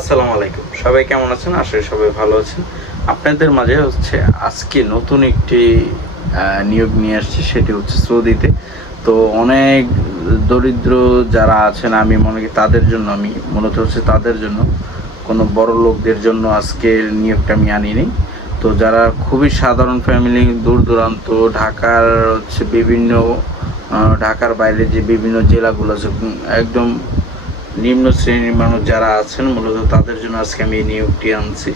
আসসালামু আলাইকুম, সবাই কেমন আছেন? আশা করি সবাই ভালো আছেন। আপনাদের মাঝে আজকে নতুন একটি নিয়োগ নিয়ে আসছে, সেটি হচ্ছে সৌদিতে। তো অনেক দরিদ্র যারা আছেন, আমি মনে করি তাদের জন্য, আমি মূলত তাদের জন্য, কোনো বড় লোকদের জন্য আজকের নিয়োগটা আমি আনিনি। তো যারা খুবই সাধারণ ফ্যামিলি, দূর দূরান্ত, ঢাকার বিভিন্ন ঢাকার বাইরে যে বিভিন্ন জেলাগুলো আছে, একদম নিম্ন শ্রেণীর মানুষ যারা আছেন, মূলত তাদের জন্য আজকে আমি এই নিয়োগটি আনছি।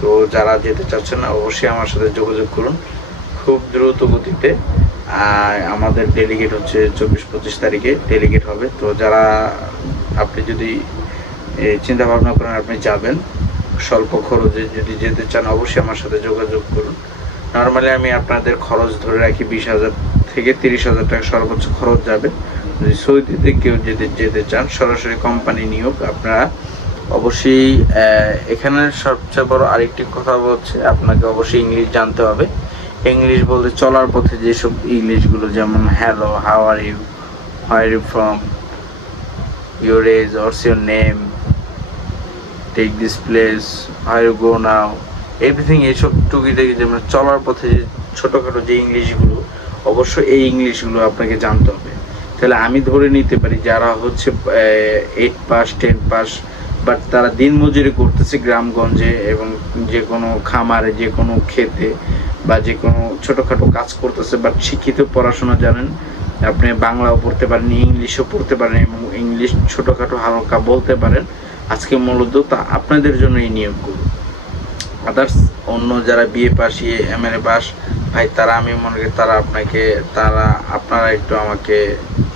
তো যারা যেতে চাচ্ছেন অবশ্যই আমার সাথে যোগাযোগ করুন। খুব দ্রুত গতিতে আমাদের ডেলিগেট 24-25 তারিখে ডেলিগেট হবে। তো যারা আপনি যদি চিন্তা ভাবনা করেন আপনি যাবেন স্বল্প খরচে যদি যেতে চান, অবশ্যই আমার সাথে যোগাযোগ করুন। নর্মালি আমি আপনাদের খরচ ধরে রাখি 20,000 থেকে 30,000 টাকা সর্বোচ্চ খরচ যাবে। যদি সৌদিতে কেউ যেতে চান, সরাসরি কোম্পানি নিয়োগ, আপনারা অবশ্যই এখানে সবচেয়ে বড় আরেকটি কথা হচ্ছে আপনাকে অবশ্যই ইংলিশ জানতে হবে। ইংলিশ বলতে চলার পথে যেসব ইংলিশগুলো, যেমন hello, how are you, where you from, your age, what's your name, take this place, where you go now, everything, এইসব টুকিটাকি যেমন চলার পথে যে ছোটোখাটো যে ইংলিশগুলো, অবশ্যই এই ইংলিশগুলো আপনাকে জানতে হবে। তাহলে আমি ধরে নিতে পারি যারা 8 পাস 10 পাস, বাট তারা দিন মজুরি করতেছে গ্রামগঞ্জে এবং যে কোনো খামারে, যে কোনো ক্ষেতে বা যে কোনো ছোটোখাটো কাজ করতেছে, বাট শিক্ষিত, পড়াশোনা জানেন, আপনি বাংলাও পড়তে পারেন, ইংলিশও পড়তে পারেন এবং ইংলিশ ছোটোখাটো হালকা বলতে পারেন, আজকে মূলত তা আপনাদের জন্য এই নিয়োগগুলো। আদার্স অন্য যারা বিএ পাস, এমএলএ পাস, ভাই তারা আমি মনে করি আপনারা একটু আমাকে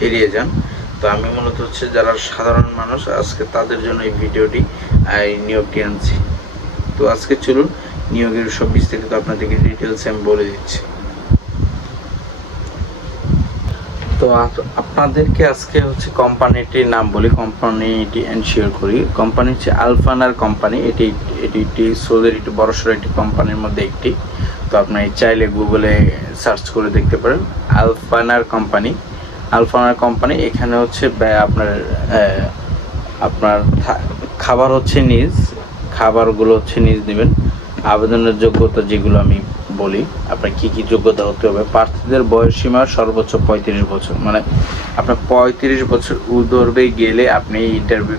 এড়িয়ে যান। তো আমি মূলত যারা সাধারণ মানুষ, আজকে তাদের জন্য এই ভিডিওটি, এই নিয়োগটি আনছি। তো আজকে চলুন নিয়োগের সব বিস্তারিত আপনাদেরকে ডিটেলসে আমি বলে দিচ্ছি। তো আপনাদেরকে আজকে কোম্পানিটির নাম বলি, কোম্পানিটি এনশিওর করি। কোম্পানি হচ্ছে আলফানার কোম্পানি। এটি একটি সৌদির একটি বড়সড় একটি কোম্পানির মধ্যে একটি। তো আপনি চাইলে গুগলে সার্চ করে দেখতে পারেন আলফানার কোম্পানি। এখানে আপনার খাবার নিজ, খাবারগুলো নিজ নেবেন। আবেদনের যোগ্যতা যেগুলো আমি বলি, আপনার কি কি যোগ্যতা হতে হবে। প্রার্থীদের বয়সসীমা সর্বোচ্চ 35 বছর, মানে আপনার 35 বছর ঊর্ধ্বে গেলে আপনি ইন্টারভিউ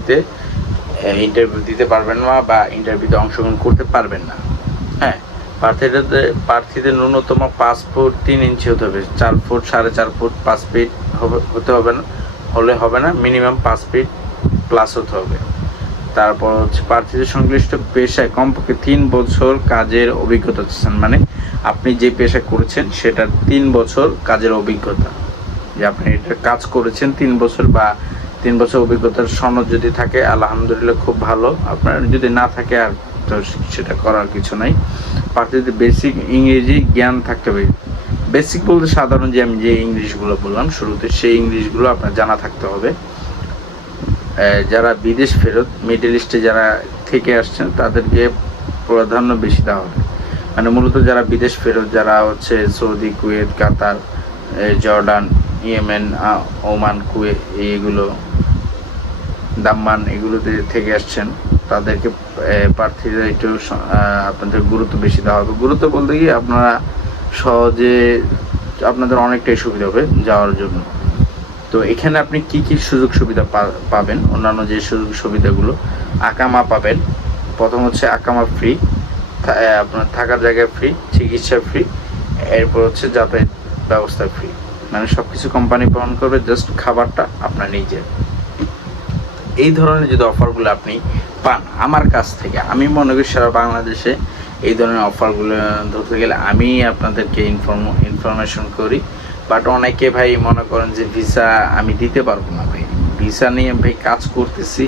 দিতে পারবেন না বা ইন্টারভিউতে অংশগ্রহণ করতে পারবেন না। হ্যাঁ, প্রার্থীদের ন্যূনতম 5 ফুট 3 ইঞ্চি হতে হবে, 4 ফুট 4.5 ফুট 5 ফিট হতে হবে না, মিনিমাম 5 ফিট প্লাস হতে হবে। তারপর প্রার্থীদের সংশ্লিষ্ট পেশায় কমপক্ষে 3 বছর কাজের অভিজ্ঞতা চাচ্ছেন, মানে আপনি যে পেশা করেছেন সেটার 3 বছর কাজের অভিজ্ঞতা, যে আপনি এটা কাজ করেছেন 3 বছর বা 3 বছর অভিজ্ঞতার সনদ যদি থাকে আলহামদুলিল্লাহ, খুব ভালো। আপনার যদি না থাকে আর তো সেটা করার কিছু নাই। প্রার্থীদের বেসিক ইংরেজি জ্ঞান থাকতে হবে। বেসিক বলতে সাধারণ যে আমি যে ইংলিশগুলো বললাম শুরুতে, সেই ইংলিশগুলো আপনার জানা থাকতে হবে। যারা বিদেশ ফেরত, মিডল ইস্টে যারা থেকে আসছেন তাদেরকে প্রাধান্য বেশি দেওয়া হবে। মানে মূলত যারা বিদেশ ফেরত, যারা সৌদি, কুয়েত, কাতার, জর্ডান, ইয়েমেন, ওমান, কুয়েত, এগুলো দাম্মান, এগুলোতে থেকে আসছেন, তাদেরকে প্রার্থীরা একটু আপনাদের গুরুত্ব বেশি দেওয়া হবে। গুরুত্ব বলতে কি, আপনারা সহজে, আপনাদের অনেকটাই সুবিধা হবে যাওয়ার জন্য। তো এখানে আপনি কি কি সুযোগ সুবিধা পাবেন, অন্যান্য যে সুযোগ সুবিধাগুলো, আকামা পাবেন। প্রথম আকামা ফ্রি, আপনার থাকার জায়গায় ফ্রি, চিকিৎসা ফ্রি, এরপর যাতায়াত ব্যবস্থা ফ্রি, মানে সব কিছু কোম্পানি বহন করবে, জাস্ট খাবারটা আপনার নিজের। এই ধরনের যদি অফারগুলো আপনি পান আমার কাছ থেকে, আমি মনে করি সারা বাংলাদেশে এই ধরনের অফারগুলো ধরতে গেলে আমি আপনাদেরকে ইনফরমেশন করি। বাট অনেকে ভাই মনে করেন যে ভিসা আমি দিতে পারবো না। ভাই ভিসা নিয়ে ভাই কাজ করতেছি,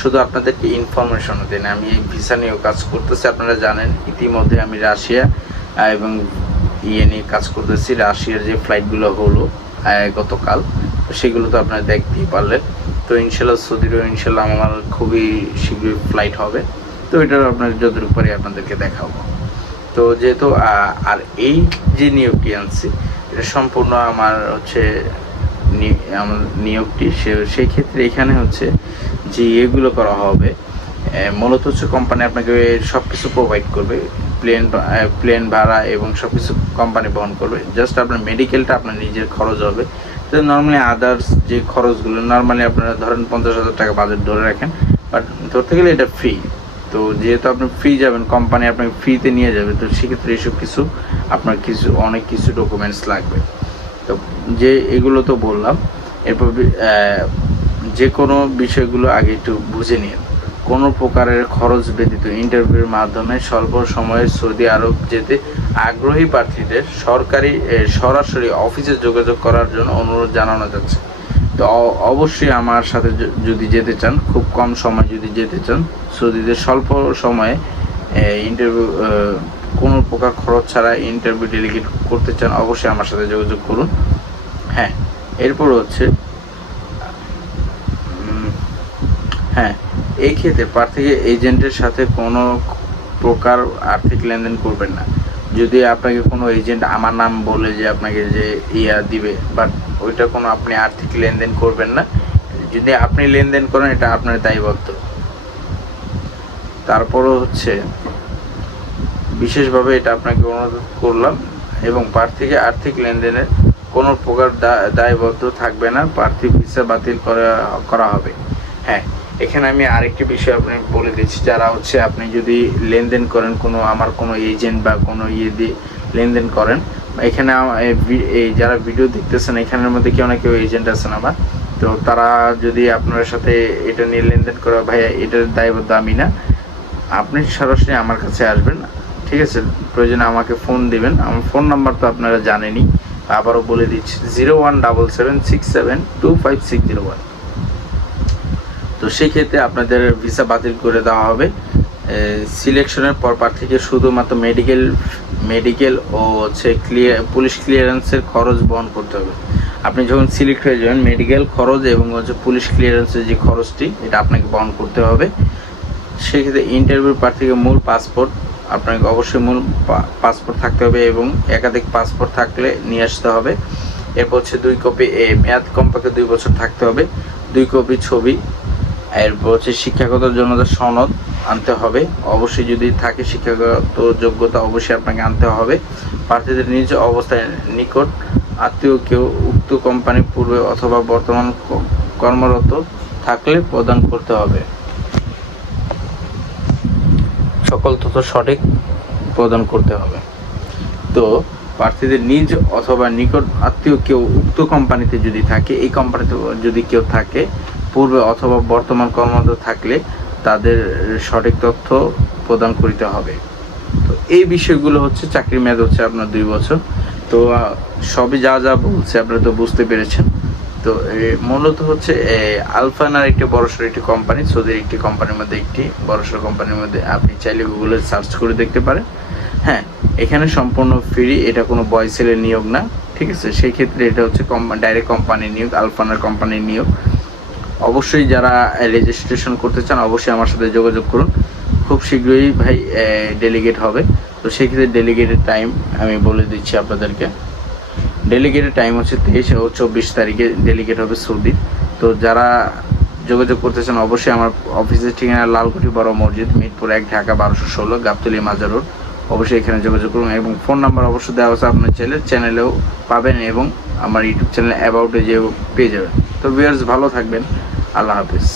শুধু আপনাদেরকে ইনফরমেশন দেন। আমি এই ভিসা নিয়েও কাজ করতেছি, আপনারা জানেন ইতিমধ্যে আমি রাশিয়া এবং নিয়ে কাজ করতেছি। রাশিয়ার যে ফ্লাইটগুলো হলো গতকাল, সেগুলো তো আপনারা দেখতেই পারলেন। তো ইনশাল্লাহ সৌদিরও ইনশাল্লাহ আমার খুবই শীঘ্রই ফ্লাইট হবে। তো এটা আপনার যতটুকু পারি আপনাদেরকে দেখাবো। তো যেহেতু আর এই যে নিয়োগটি আনছি, এটা সম্পূর্ণ আমার নিয়োগটি, সেই ক্ষেত্রে এখানে যে এগুলো করা হবে, মূলত হচ্ছে কোম্পানি আপনাকে সব কিছু প্রোভাইড করবে, প্লেন ভাড়া এবং সব কিছু কোম্পানি বহন করবে। জাস্ট আপনার মেডিকেলটা আপনার নিজের খরচ হবে। তো নর্মালি আদার্স যে খরচগুলো নর্মালি আপনারা ধরেন 50,000 টাকা বাজেট ধরে রাখেন, বাট ধরতে গেলে এটা ফ্রি। তো যেহেতু আপনি ফ্রি যাবেন, কোম্পানি আপনাকে ফ্রিতে নিয়ে যাবে, তো সেক্ষেত্রে এইসব কিছু আপনার অনেক কিছু ডকুমেন্টস লাগবে। তো যে এগুলো তো বললাম, এরপর যে কোনো বিষয়গুলো আগে একটু বুঝে নিন। কোনো প্রকারের খরচ ব্যতীত ইন্টারভিউর মাধ্যমে স্বল্প সময়ে সৌদি আরব যেতে আগ্রহী প্রার্থীদের সরাসরি অফিসে যোগাযোগ করার জন্য অনুরোধ জানানো যাচ্ছে। তো অবশ্যই আমার সাথে যদি যেতে চান, খুব কম সময় যদি যেতে চান সৌদিতে, স্বল্প সময়ে ইন্টারভিউ কোনো প্রকার খরচ ছাড়া ইন্টারভিউ ডেলিগেট করতে চান, অবশ্যই আমার সাথে যোগাযোগ করুন। হ্যাঁ, এরপর হচ্ছে এই ক্ষেত্রে প্রার্থীকে এজেন্টের সাথে কোনো প্রকার আর্থিক লেনদেন করবেন না। যদি আপনাকে কোনো এজেন্ট আমার নাম বলে যে আপনাকে যে দিবে, বাট ওইটা কোনো আপনি আর্থিক লেনদেন করবেন না। যদি আপনি লেনদেন করেন এটা আপনার দায়বদ্ধ। তারপরও হচ্ছে বিশেষভাবে এটা আপনাকে অনুরোধ করলাম, এবং প্রার্থীকে আর্থিক লেনদেনের কোনো প্রকার দায়বদ্ধ থাকবে না, প্রার্থী ভিসা বাতিল করা হবে। হ্যাঁ, এখানে আমি আরেকটি বিষয় আপনি বলে দিচ্ছি, যারা হচ্ছে আপনি যদি লেনদেন করেন আমার কোনো এজেন্ট বা কোনো দিয়ে লেনদেন করেন, এখানে এই যারা ভিডিও দেখতেছেন এখানের মধ্যে কেউ না কেউ এজেন্ট আছেন আমার, তো তারা যদি আপনার সাথে এটা নিয়ে লেনদেন করে, ভাইয়া এটার দায়বদ্ধ আমি না, আপনি সরাসরি আমার কাছে আসবেন, ঠিক আছে? প্রয়োজনে আমাকে ফোন দিবেন। আমার ফোন নাম্বার তো আপনারা জানেনই, আবারও বলে দিচ্ছি 0177672561। তো সেই ক্ষেত্রে আপনাদের ভিসা বাতিল করে দেওয়া হবে। সিলেকশনের পর প্রার্থীকে শুধুমাত্র মেডিকেল ও হচ্ছে পুলিশ ক্লিয়ারেন্সের খরচ বহন করতে হবে। আপনি যখন সিলেক্ট হয়ে যাবেন, মেডিকেল খরচ এবং হচ্ছে পুলিশ ক্লিয়ারেন্সের যে খরচটি, এটা আপনাকে বহন করতে হবে। সেক্ষেত্রে ইন্টারভিউ প্রার্থীকে মূল পাসপোর্ট, আপনাকে অবশ্যই মূল পাসপোর্ট থাকতে হবে এবং একাধিক পাসপোর্ট থাকলে নিয়ে আসতে হবে। এরপর হচ্ছে 2 কপি মেয়াদ কমপক্ষে 2 বছর থাকতে হবে, 2 কপি ছবি। এরপর হচ্ছে শিক্ষাগত যোগ্যতা সনদ আনতে হবে, অবশ্যই যদি থাকে শিক্ষাগত যোগ্যতা অবশ্যই আপনাকে আনতে হবে। প্রার্থীদের নিজ অবস্থায় নিকট আত্মীয় কেউ উক্ত কোম্পানি পূর্বে অথবা বর্তমান কর্মরত থাকলে প্রদান করতে হবে। সকল তথ্য সঠিক প্রদান করতে হবে। তো প্রার্থীদের নিজ অথবা নিকট আত্মীয় কেউ উক্ত কোম্পানিতে যদি থাকে, এই কোম্পানিতে যদি কেউ থাকে পূর্বে অথবা বর্তমান কর্মরত থাকলে তাদের সঠিক তথ্য প্রদান করিতে হবে। তো এই বিষয়গুলো হচ্ছে, চাকরির মেয়াদ হচ্ছে আপনার 2 বছর। তো সবই যা বলছে আপনারা তো বুঝতে পেরেছেন। তো মূলত হচ্ছে আলফানার একটি বড়সড় একটি কোম্পানি, সৌদির একটি কোম্পানির মধ্যে একটি বড়সড় কোম্পানির মধ্যে, আপনি চাইলে গুগলে সার্চ করে দেখতে পারেন। হ্যাঁ, এখানে সম্পূর্ণ ফ্রি, এটা কোনো বয় সেলের নিয়োগ না, ঠিক আছে? সেই ক্ষেত্রে এটা হচ্ছে ডাইরেক্ট কোম্পানির নিয়োগ, আলফানার কোম্পানির নিয়োগ। অবশ্যই যারা রেজিস্ট্রেশন করতে চান অবশ্যই আমার সাথে যোগাযোগ করুন। খুব শীঘ্রই ভাই ডেলিগেট হবে। তো সেক্ষেত্রে ডেলিগেটের টাইম আমি বলে দিচ্ছি আপনাদেরকে। ডেলিগেটের টাইম হচ্ছে 23 ও 24 তারিখে ডেলিগেট হবে সৌদি। তো যারা যোগাযোগ করতে চান অবশ্যই আমার অফিসের ঠিকানা লালকুঠি বড় মসজিদ, মিরপুর 1, ঢাকা 1216, গাবতলী মাজার রোড। অবশ্যই এখানে যোগাযোগ করুন, এবং ফোন নাম্বার অবশ্যই দেওয়া আছে আপনার চ্যানেলেও পাবেন, এবং আমার ইউটিউব চ্যানেল অ্যাবাউটে যেও পেয়ে যাবেন। তো ভিউয়ার্স ভালো থাকবেন, আল্লাহ হাফিজ।